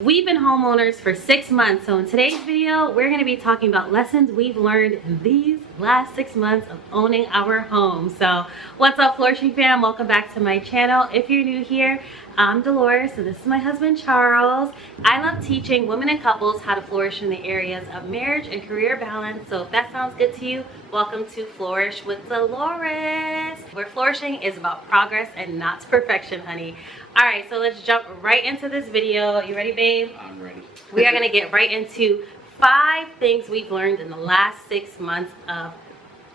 We've been homeowners for 6 months, so in today's video, we're going to be talking about lessons we've learned in these last 6 months of owning our home. So what's up, Flourishing fam? Welcome back to my channel. If you're new here, I'm Delores, so this is my husband, Charles. I love teaching women and couples how to flourish in the areas of marriage and career balance. So if that sounds good to you, welcome to Flourish with Delores, where flourishing is about progress and not perfection, honey. All right, so let's jump right into this video. You ready, babe? I'm ready. We are gonna get right into 5 things we've learned in the last 6 months of,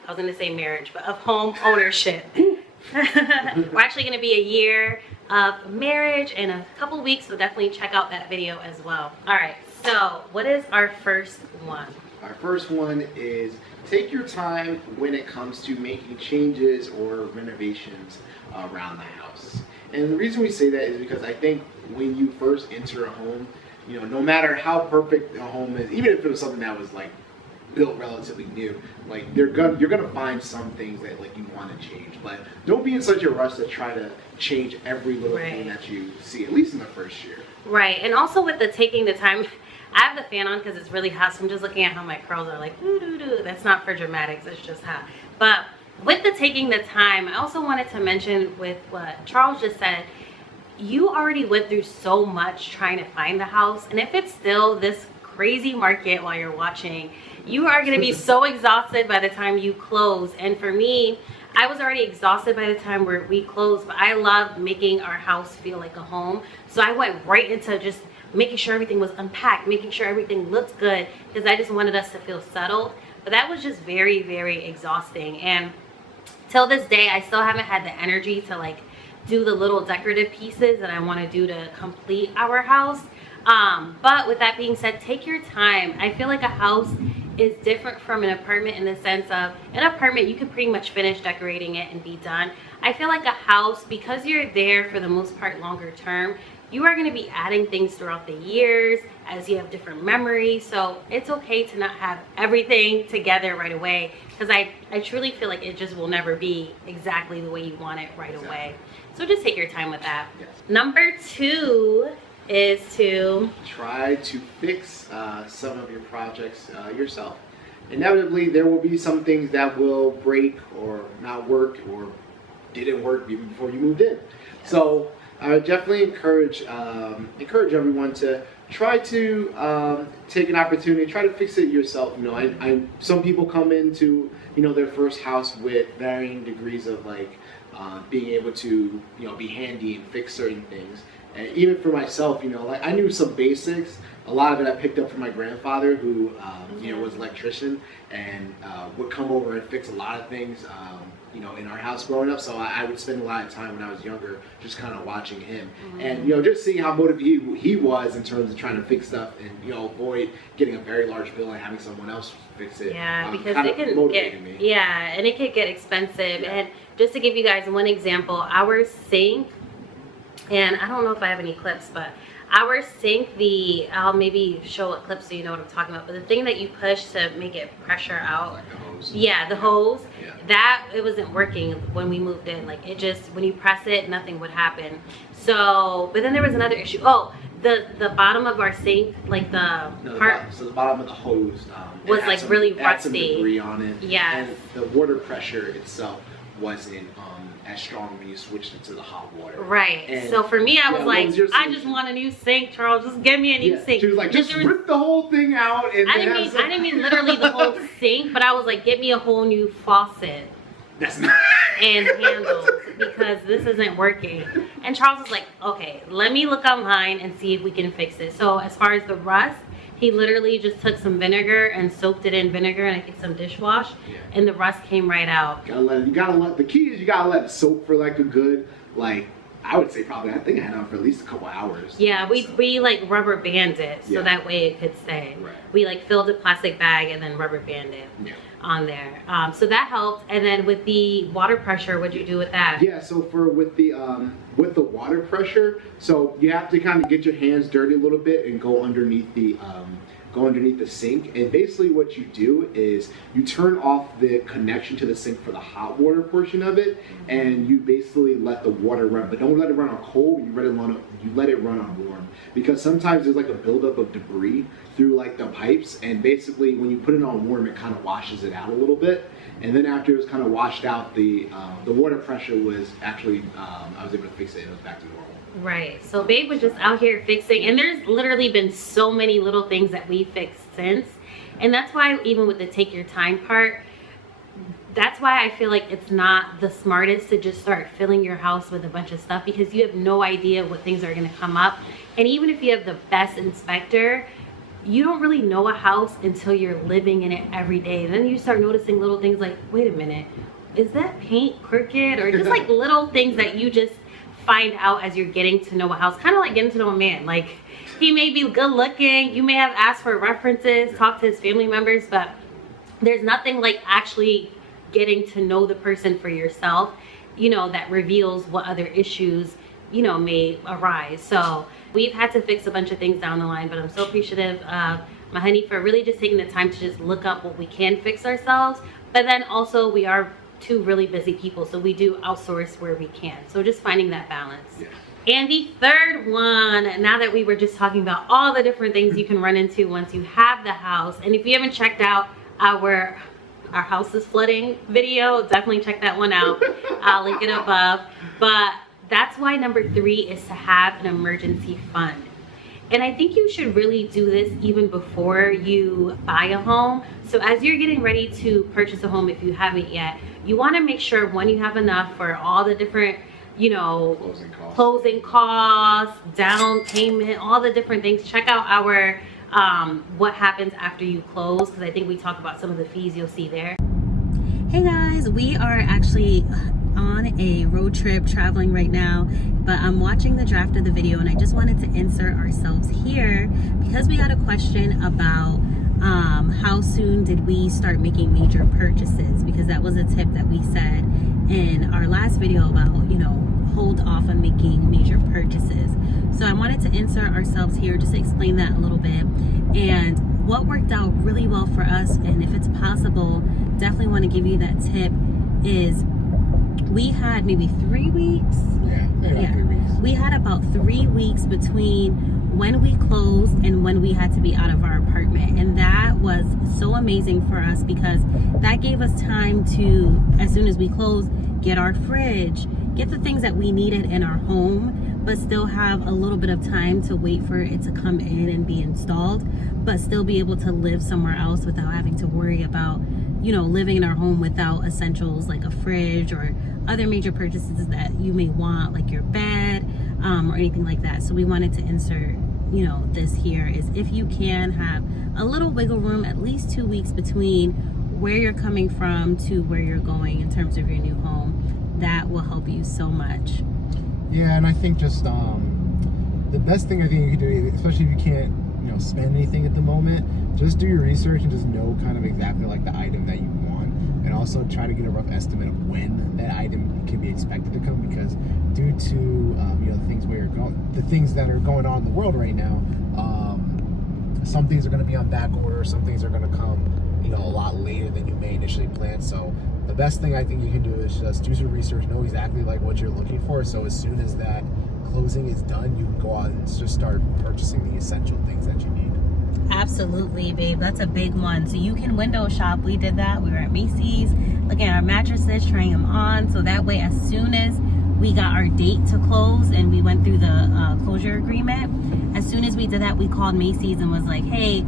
I was gonna say marriage, but of home ownership. We're actually gonna be a year of marriage in a couple weeks, so definitely check out that video as well. All right, so what is our first one? Our first one is take your time when it comes to making changes or renovations around the house. And the reason we say that is because I think when you first enter a home, you know, no matter how perfect a home is, even if it was something that was like built relatively new, like you're gonna find some things that like you want to change, but don't be in such a rush to try to change every little thing that you see, at least in the first year. Right, and also with the taking the time, I have the fan on because it's really hot, so I'm just looking at how my curls are like, doo doo doo. That's not for dramatics, it's just hot. But with the taking the time, I also wanted to mention with what Charles just said, you already went through so much trying to find the house, and if it's still this crazy market while you're watching, you are going to be so exhausted by the time you close. And for me, I was already exhausted by the time we closed, but I love making our house feel like a home, so I went right into just making sure everything was unpacked, making sure everything looked good, because I just wanted us to feel settled. But that was just very, very exhausting, and till this day I still haven't had the energy to like do the little decorative pieces that I want to do to complete our house. But with that being said, take your time. I feel like a house is different from an apartment in the sense of an apartment you can pretty much finish decorating it and be done. I feel like a house, because you're there for the most part longer term, you are going to be adding things throughout the years as you have different memories. So it's okay to not have everything together right away, because I truly feel like it just will never be exactly the way you want it right away. So just take your time with that. Yes. Number 2 is to try to fix some of your projects yourself. Inevitably, there will be some things that will break or not work or didn't work even before you moved in. So I would definitely encourage everyone to try to take an opportunity, try to fix it yourself. You know, some people come into, you know, their first house with varying degrees of like being able to, you know, be handy and fix certain things. And even for myself, you know, like I knew some basics. A lot of it I picked up from my grandfather, who you know, was an electrician and would come over and fix a lot of things. You know, in our house growing up, so I would spend a lot of time when I was younger just kind of watching him, and you know, just seeing how motivated he was in terms of trying to fix stuff and, you know, avoid getting a very large bill and having someone else fix it. Yeah, because it can get me. Yeah, and it could get expensive. Yeah. And just to give you guys one example, our sink, and I don't know if I have any clips, but our sink, I'll maybe show a clip so you know what I'm talking about, but the thing that you push to make it pressure out, like the hose. Yeah, the hose, yeah. That it wasn't working when we moved in. Like it just, when you press it, nothing would happen. So, but then there was another issue. Oh, the bottom of our sink, like the the bottom of the hose was like really rusty. Had some debris on it. Yeah. And the water pressure itself wasn't as strong when you switched it to the hot water. Right. And so for me, I was like, I just want a new sink, Charles. Just give me a new sink. She was like, just rip the whole thing out. And I didn't mean literally the whole sink, but I was like, get me a whole new faucet. That's not. And handles, because this isn't working. And Charles was like, okay, let me look online and see if we can fix it. So as far as the rust, he literally just took some vinegar and soaked it in vinegar and I think some dishwash, and the rust came right out. The key is you gotta let it soak for like a good, like, I would say probably, I think I had it on for at least a couple hours. Yeah, we like rubber band it so that way it could stay. Right. We like filled a plastic bag and then rubber band it on there. So that helped. And then with the water pressure, what'd you do with that? Yeah, so with the water pressure, so you have to kind of get your hands dirty a little bit and go underneath the go underneath the sink, and basically what you do is you turn off the connection to the sink for the hot water portion of it, and you basically let the water run, but don't let it run on cold. You let it run on warm, because sometimes there's like a buildup of debris through like the pipes, and basically when you put it on warm, it kind of washes it out a little bit. And then after it was kind of washed out, the water pressure was actually, I was able to fix it, and it was back to normal. Right. So babe was just out here fixing, and there's literally been so many little things that we fixed since. And that's why even with the take your time part, that's why I feel like it's not the smartest to just start filling your house with a bunch of stuff, because you have no idea what things are going to come up. And even if you have the best inspector, you don't really know a house until you're living in it every day. Then you start noticing little things like, wait a minute, is that paint crooked? Or just like little things that you just find out as you're getting to know a house. Kind of like getting to know a man. Like, he may be good looking, you may have asked for references, talked to his family members, but there's nothing like actually getting to know the person for yourself, you know, that reveals what other issues, you know, may arise. So we've had to fix a bunch of things down the line, but I'm so appreciative of my honey for really just taking the time to just look up what we can fix ourselves. But then also we are two really busy people, so we do outsource where we can. So just finding that balance. Yeah. And the third one, now that we were just talking about all the different things you can run into once you have the house, and if you haven't checked out our house is flooding video, definitely check that one out. I'll link it above. But that's why number 3 is to have an emergency fund. And I think you should really do this even before you buy a home. So as you're getting ready to purchase a home, if you haven't yet, you want to make sure, one, you have enough for all the different, you know, closing costs, down payment, all the different things. Check out our what happens after you close, because I think we talk about some of the fees you'll see there. Hey guys, we are actually on a road trip traveling right now, but I'm watching the draft of the video, and I just wanted to insert ourselves here because we got a question about how soon did we start making major purchases, because that was a tip that we said in our last video about, you know, hold off on making major purchases. So I wanted to insert ourselves here just to explain that a little bit, and what worked out really well for us, and if it's possible, definitely want to give you that tip, is we had maybe 3 weeks. Yeah. 3 weeks. We had about 3 weeks between when we closed and when we had to be out of our apartment, and that was so amazing for us because that gave us time to, as soon as we closed, get our fridge, get the things that we needed in our home, but still have a little bit of time to wait for it to come in and be installed, but still be able to live somewhere else without having to worry about, you know, living in our home without essentials like a fridge or other major purchases that you may want, like your bed or anything like that. So we wanted to insert, you know, this here is if you can have a little wiggle room, at least 2 weeks between where you're coming from to where you're going in terms of your new home, that will help you so much. Yeah, and I think just the best thing I think you can do, especially if you can't, you know, spend anything at the moment, just do your research and just know kind of exactly like the item that you want, and also try to get a rough estimate of when that item can be expected to come, because due to you know, the things that are going on in the world right now, some things are going to be on back order, some things are going to come, you know, a lot later than you may initially plan. So the best thing I think you can do is just do some research, know exactly like what you're looking for, so as soon as that closing is done, you can go out and just start purchasing the essential things that you need. Absolutely, babe. That's a big one. So you can window shop. We did that. We were at Macy's looking at our mattresses, trying them on, so that way as soon as we got our date to close and we went through the closure agreement, as soon as we did that, we called Macy's and was like, hey,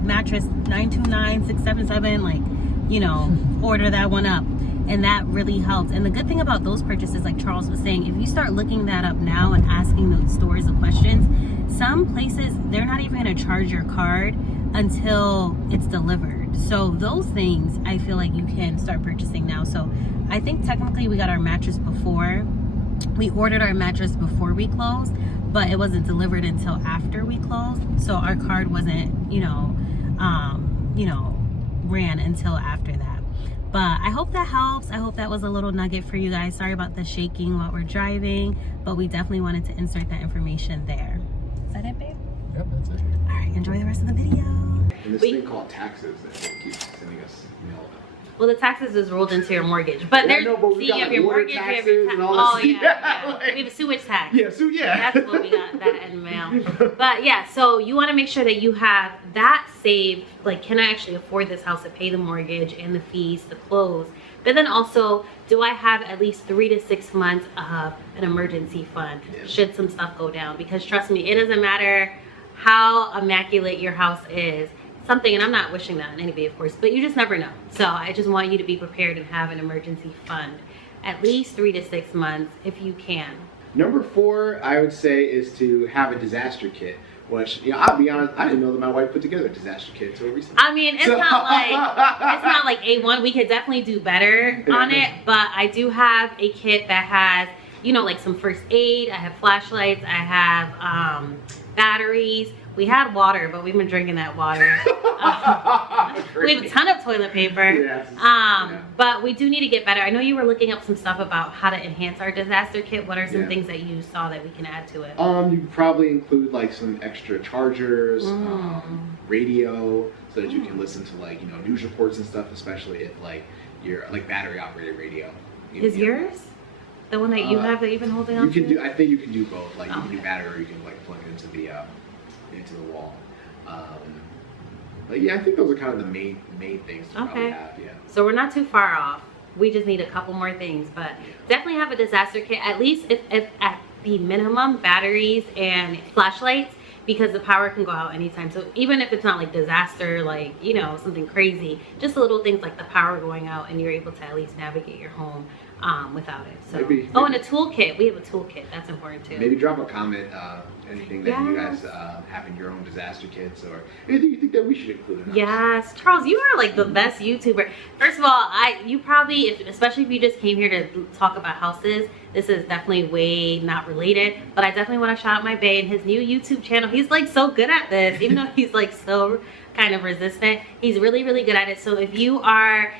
mattress 929677, like, you know, order that one up. And that really helped. And the good thing about those purchases, like Charles was saying, if you start looking that up now and asking those stores the questions, some places, they're not even going to charge your card until it's delivered. So those things, I feel like you can start purchasing now. So I think technically we got our mattress before. We ordered our mattress before we closed, but it wasn't delivered until after we closed. So our card wasn't, ran until after that. But I hope that helps. I hope that was a little nugget for you guys. Sorry about the shaking while we're driving, but we definitely wanted to insert that information there. Is that it, babe? Yep, that's it. All right, enjoy the rest of the video. And this thing called taxes that keeps sending us mail about. Well, the taxes is rolled into your mortgage, but there's we got, you have your water mortgage, you have taxes your and all oh this. yeah. Like, We have a sewage tax. yeah, That's what we got that in mail. But yeah, so you want to make sure that you have that saved. Like, can I actually afford this house to pay the mortgage and the fees to close? But then also, do I have at least 3 to 6 months of an emergency fund should some stuff go down? Because trust me, it doesn't matter how immaculate your house is. Something, and I'm not wishing that on anybody, of course, but you just never know. So I just want you to be prepared and have an emergency fund, at least 3 to 6 months if you can. Number 4, I would say, is to have a disaster kit. Which, you know, I'll be honest, I didn't know that my wife put together a disaster kit until recently. I mean, it's not like A1. We could definitely do better on it, but I do have a kit that has, you know, like some first aid. I have flashlights. I have batteries. We had water, but we've been drinking that water. We have a ton of toilet paper. Yes. But we do need to get better. I know you were looking up some stuff about how to enhance our disaster kit. What are some things that you saw that we can add to it? You could probably include like some extra chargers, radio, so that you can listen to like, you know, news reports and stuff, especially if like you're like battery operated radio. Is yours the one that you have that you've been holding on to? You can do. I think you can do both. Like you can do battery, or you can like plug it into the wall. But yeah, I think those are kind of the main things to probably have. Yeah. So we're not too far off. We just need a couple more things, but definitely have a disaster kit. At least if at the minimum, batteries and flashlights, because the power can go out anytime. So even if it's not like disaster, like, you know, something crazy, just little things like the power going out, and you're able to at least navigate your home without it. So maybe. And a toolkit. We have a toolkit. That's important too. Maybe drop a comment, anything that you guys have in your own disaster kits, or anything you think that we should include in ours. Yes, Charles, you are like the best YouTuber. First of all, you probably, especially if you just came here to talk about houses, this is definitely way not related, but I definitely want to shout out my bae and his new YouTube channel. He's like so good at this, even though he's like so kind of resistant. He's really, really good at it. So if you are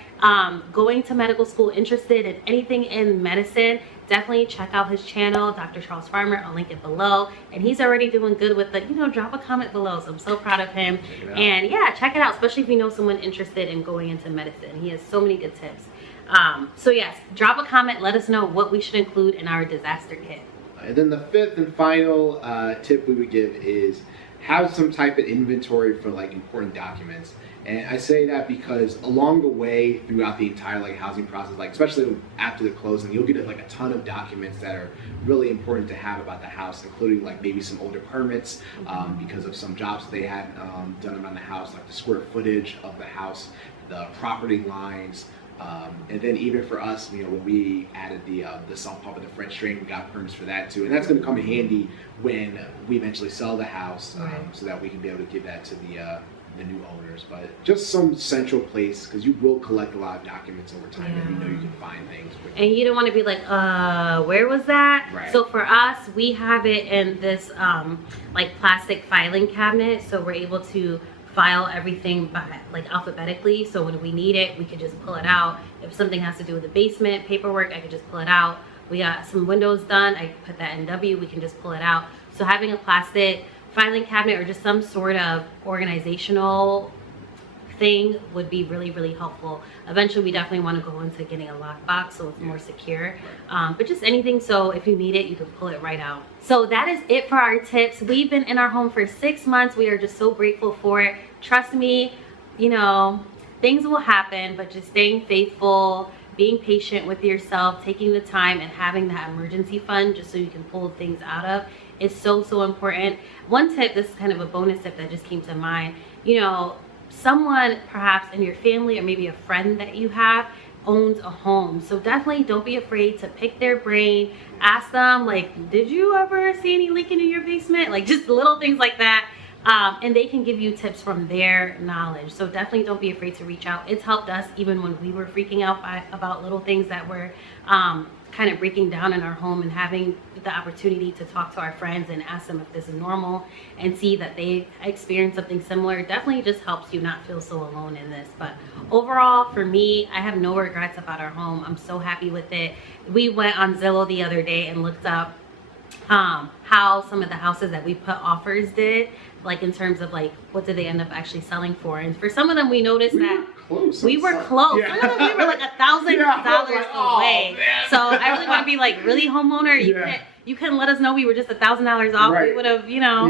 going to medical school, interested in anything in medicine, definitely check out his channel, Dr. Charles Farmer. I'll link it below. And he's already doing good with the, you know, drop a comment below. So I'm so proud of him. And yeah, check it out, especially if you know someone interested in going into medicine. He has so many good tips. So yes, drop a comment. Let us know what we should include in our disaster kit. And then the 5th and final tip we would give is have some type of inventory for like important documents. And I say that because along the way throughout the entire like housing process, like especially after the closing, you'll get like a ton of documents that are really important to have about the house, including like maybe some older permits because of some jobs that they had done around the house, like the square footage of the house, the property lines. And then even for us, you know, when we added the sump pump and the French drain, we got permits for that too. And that's going to come in handy when we eventually sell the house, so that we can be able to give that to the new owners. But just some central place, because you will collect a lot of documents over time, and you know you can find things quickly. And you don't want to be like, where was that? Right. So for us, we have it in this like plastic filing cabinet, so we're able to file everything by like alphabetically, so when we need it we could just pull it out. If something has to do with the basement paperwork, I could just pull it out. We got some windows done, I put that in W, we can just pull it out. So having a plastic filing cabinet or just some sort of organizational thing would be really, really helpful. Eventually we definitely want to go into getting a lockbox so it's more secure, but just anything, so if you need it you can pull it right out. So that is it for our tips. We've been in our home for 6 months. We are just so grateful for it. Trust me, you know, things will happen, but just staying faithful, being patient with yourself, taking the time and having that emergency fund just so you can pull things out of is so, so important. One tip, this is kind of a bonus tip that just came to mind, you know, someone perhaps in your family or maybe a friend that you have owns a home, so definitely don't be afraid to pick their brain. Ask them, like, did you ever see any leaking in your basement? Like just little things like that, and they can give you tips from their knowledge. So definitely don't be afraid to reach out. It's helped us even when we were freaking out about little things that were kind of breaking down in our home, and having the opportunity to talk to our friends and ask them if this is normal and see that they experienced something similar definitely just helps you not feel so alone in this. But overall, for me, I have no regrets about our home. I'm so happy with it. We went on Zillow the other day and looked up how some of the houses that we put offers did, like in terms of like what did they end up actually selling for. And for some of them we noticed that we were close. Yeah. Some of them we were like $1,000 away. Man. So I really want to be like, really, homeowner, you couldn't let us know we were just $1,000 off. Right. We would have, you know,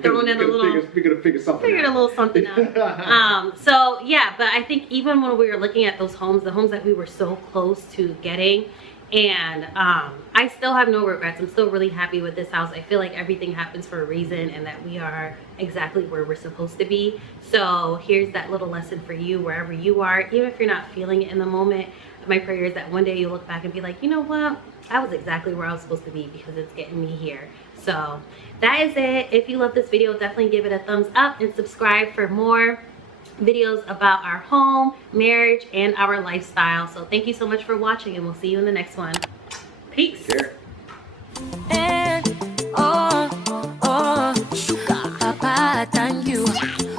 thrown in a little, we could have figured something out. a little something out. So yeah, but I think even when we were looking at those homes, the homes that we were so close to getting, and I still have no regrets. I'm still really happy with this house. I feel like everything happens for a reason and that we are exactly where we're supposed to be. So here's that little lesson for you wherever you are. Even if you're not feeling it in the moment, my prayer is that one day you'll look back and be like, you know what? I was exactly where I was supposed to be because it's getting me here. So that is it. If you love this video, definitely give it a thumbs up and subscribe for more videos about our home, marriage, and our lifestyle. So thank you so much for watching, and we'll see you in the next one. Peace. Sure.